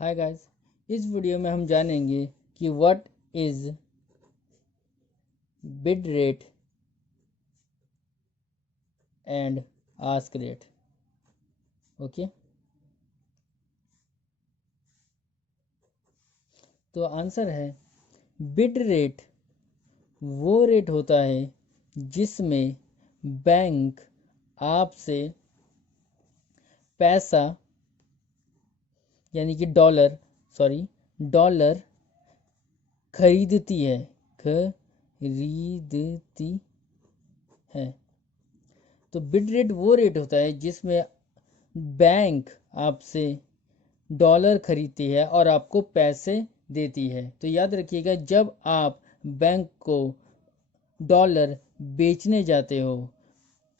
Hi guys, इस video में हम जानेंगे कि what is bid rate and ask rate. Okay, तो आंसर है बिड रेट वो रेट होता है जिसमें बैंक आपसे पैसा यानी कि डॉलर खरीदती है। तो बिड रेट वो रेट होता है जिसमें बैंक आपसे डॉलर खरीदती है और आपको पैसे देती है। तो याद रखिएगा, जब आप बैंक को डॉलर बेचने जाते हो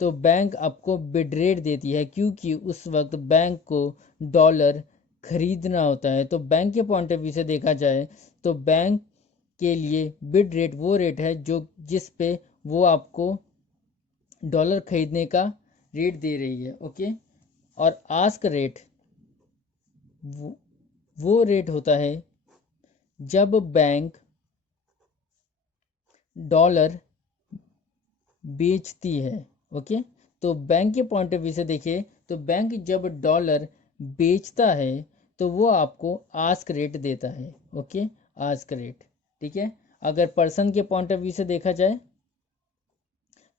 तो बैंक आपको बिड रेट देती है, क्योंकि उस वक्त बैंक को डॉलर खरीदना होता है। तो बैंक के पॉइंट ऑफ व्यू से देखा जाए तो बैंक के लिए बिड रेट वो रेट है जो जिस पे वो आपको डॉलर खरीदने का रेट दे रही है। ओके, और आस्क रेट वो रेट होता है जब बैंक डॉलर बेचती है। ओके, तो बैंक के पॉइंट ऑफ व्यू से देखिए तो बैंक जब डॉलर बेचता है तो वो आपको आस्क रेट देता है। ओके, आस्क रेट, ठीक है। अगर पर्सन के पॉइंट ऑफ व्यू से देखा जाए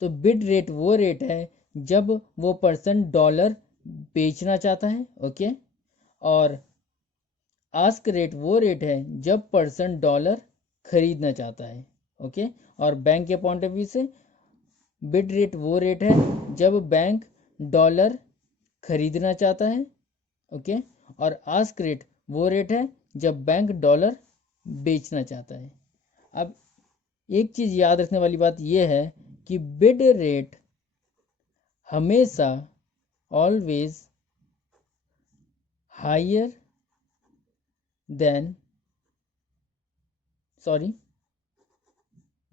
तो बिड रेट वो रेट है जब वो पर्सन डॉलर बेचना चाहता है। ओके, और आस्क रेट वो रेट है जब पर्सन डॉलर खरीदना चाहता है। ओके, और बैंक के पॉइंट ऑफ व्यू से बिड रेट वो रेट है जब बैंक डॉलर खरीदना चाहता है। ओके, और आस्क रेट वो रेट है जब बैंक डॉलर बेचना चाहता है। अब एक चीज़ याद रखने वाली बात यह है कि बिड रेट हमेशा always higher than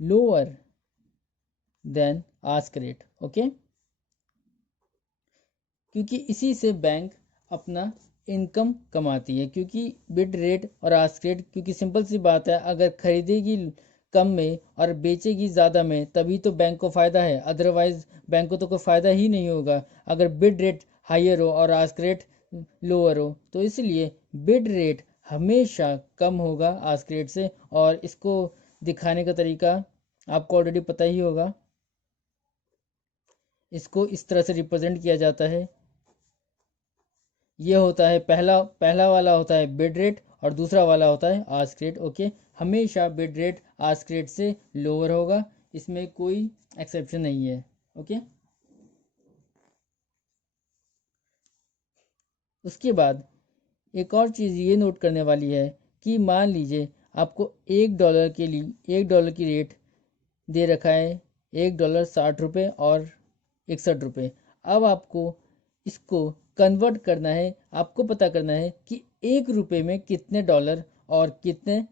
lower than ask rate. Okay, क्योंकि इसी से बैंक अपना इनकम कमाती है। क्योंकि बिड रेट और आस्क रेट, क्योंकि सिंपल सी बात है, अगर खरीदेगी कम में और बेचेगी ज़्यादा में तभी तो बैंक को फ़ायदा है, अदरवाइज बैंक को तो कोई फ़ायदा ही नहीं होगा अगर बिड रेट हायर हो और आस्क रेट लोअर हो। तो इसलिए बिड रेट हमेशा कम होगा आस्क रेट से, और इसको दिखाने का तरीका आपको ऑलरेडी पता ही होगा। इसको इस तरह से रिप्रेजेंट किया जाता है। ये होता है पहला वाला होता है बिड रेट और दूसरा वाला होता है आस्क रेट। ओके, हमेशा बिड रेट आस्क रेट से लोअर होगा, इसमें कोई एक्सेप्शन नहीं है। ओके, उसके बाद एक और चीज़ ये नोट करने वाली है कि मान लीजिए आपको $1 की रेट दे रखा है, $1.60 और 61 रुपये। अब आपको इसको कन्वर्ट करना है, आपको पता करना है कि $1 में कितने डॉलर और कितने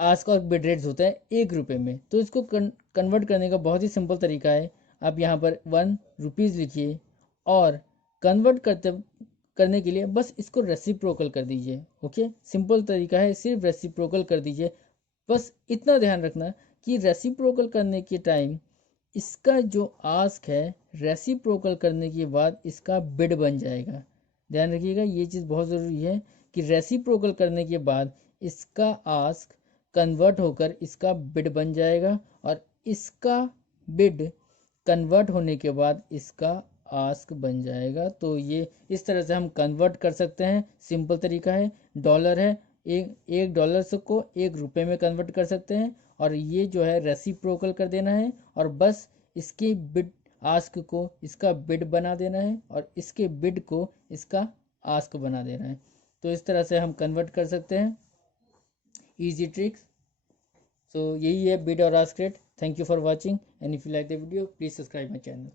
आस्क और बिड रेट्स होते हैं $1 में। तो इसको कन्वर्ट करने का बहुत ही सिंपल तरीका है। आप यहाँ पर ₹1 लिखिए और कन्वर्ट करने के लिए बस इसको रेसिप्रोकल कर दीजिए। ओके, सिंपल तरीका है, सिर्फ रेसिप्रोकल कर दीजिए। बस इतना ध्यान रखना कि रेसिप्रोकल करने के टाइम इसका जो आस्क है रेसिप्रोकल करने के बाद इसका बिड बन जाएगा। ध्यान रखिएगा, ये चीज़ बहुत ज़रूरी है कि रेसिप्रोकल करने के बाद इसका आस्क कन्वर्ट होकर इसका बिड बन जाएगा, और इसका बिड कन्वर्ट होने के बाद इसका आस्क बन जाएगा। तो ये इस तरह से हम कन्वर्ट कर सकते हैं। सिंपल तरीका है, डॉलर है, एक डॉलर से को $1 में कन्वर्ट कर सकते हैं, और ये जो है रेसिप्रोकल कर देना है, और बस इसके बिड आस्क को इसका बिड बना देना है और इसके बिड को इसका आस्क बना देना है। तो इस तरह से हम कन्वर्ट कर सकते हैं, इजी ट्रिक्स। सो यही है बिड और ask rate. Thank you for watching, and if you like the video please subscribe my channel.